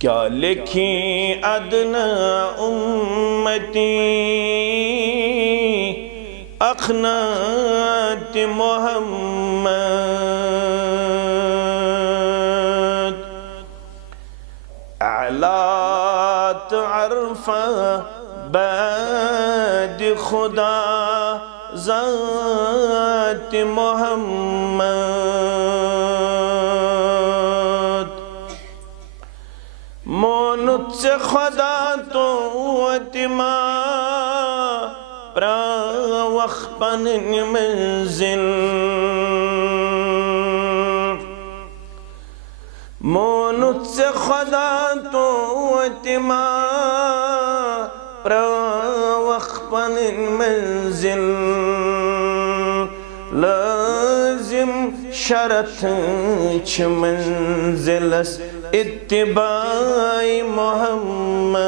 क्या लिखी अदना उम्मती अखनात मोहम्मद अलात अरफा बाद खुदा ज़ात मोहम्मद मोनुत से खुदा तो अतिमा प्रावख्पन मंजिल मोनुत से खुदा तो अतिमा प्रावख्पन मंजिल लाजिम शरत छ मंजिलस इत्तिबाई मोहम्मद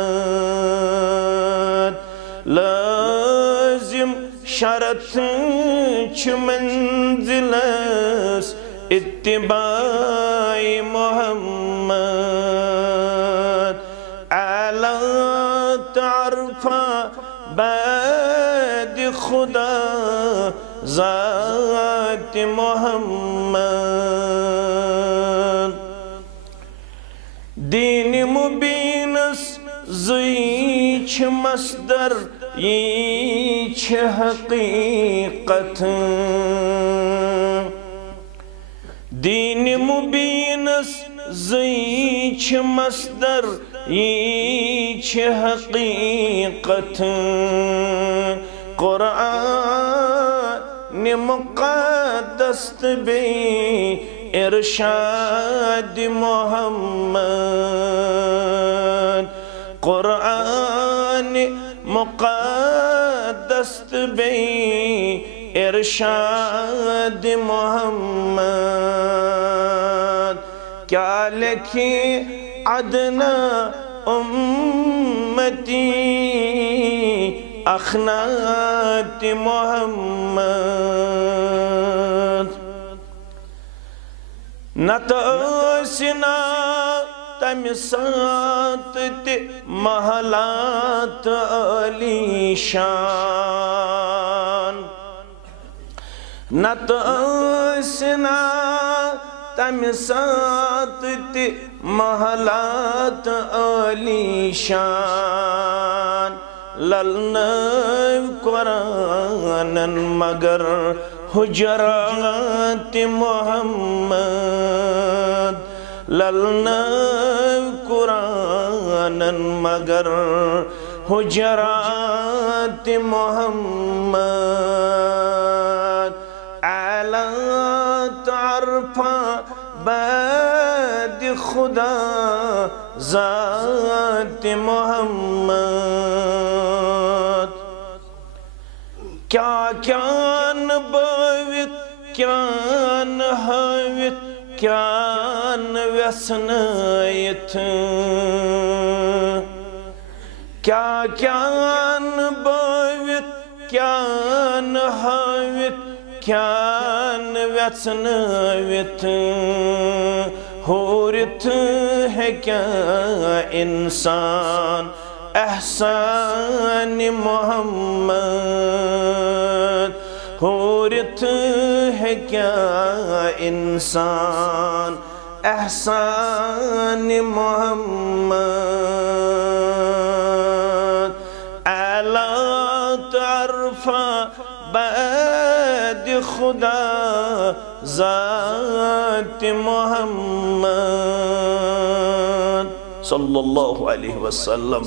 लाजिम शरत छ मंजिलस इत्तिबाई मोहम्मद अला तारफा बाद खुदा ज़ात मोहम्मद दीन मुबीनस ज़ीच मस्दर यीच हकीकत दीन मुबीनस ज़ीच मस्दर यीच हकीकत कुरान मुक़द्दस बे इरशाद मोहम्मद कुरान मुक़द्दस बे इरशाद मोहम्मद क्या लिखी अदना उम्मती अखनात मोहम्मद नतसिना तमिसात ते महलात अलीशान नतसिना तमिसात ते महलात अलीशान ललना कुरानन मगर हुजरात मोहम्मद ललना कुरानन मगर हुजरात मोहम्मद अला तारफा बाद खुदा ज़ात मोहम्मद क्या क्या नबवित क्या नहावित क्या व्यसनायत क्या क्या नबवित क्या नहावित क्या व्यसनायत होरित है क्या इंसान एहसान मोहम्मद होरित है क्या इंसान एहसान मोहम्मद अला तारफा बाद खुदा ज़ात मोहम्मद सल्लल्लाहु अलैहि वसल्लम।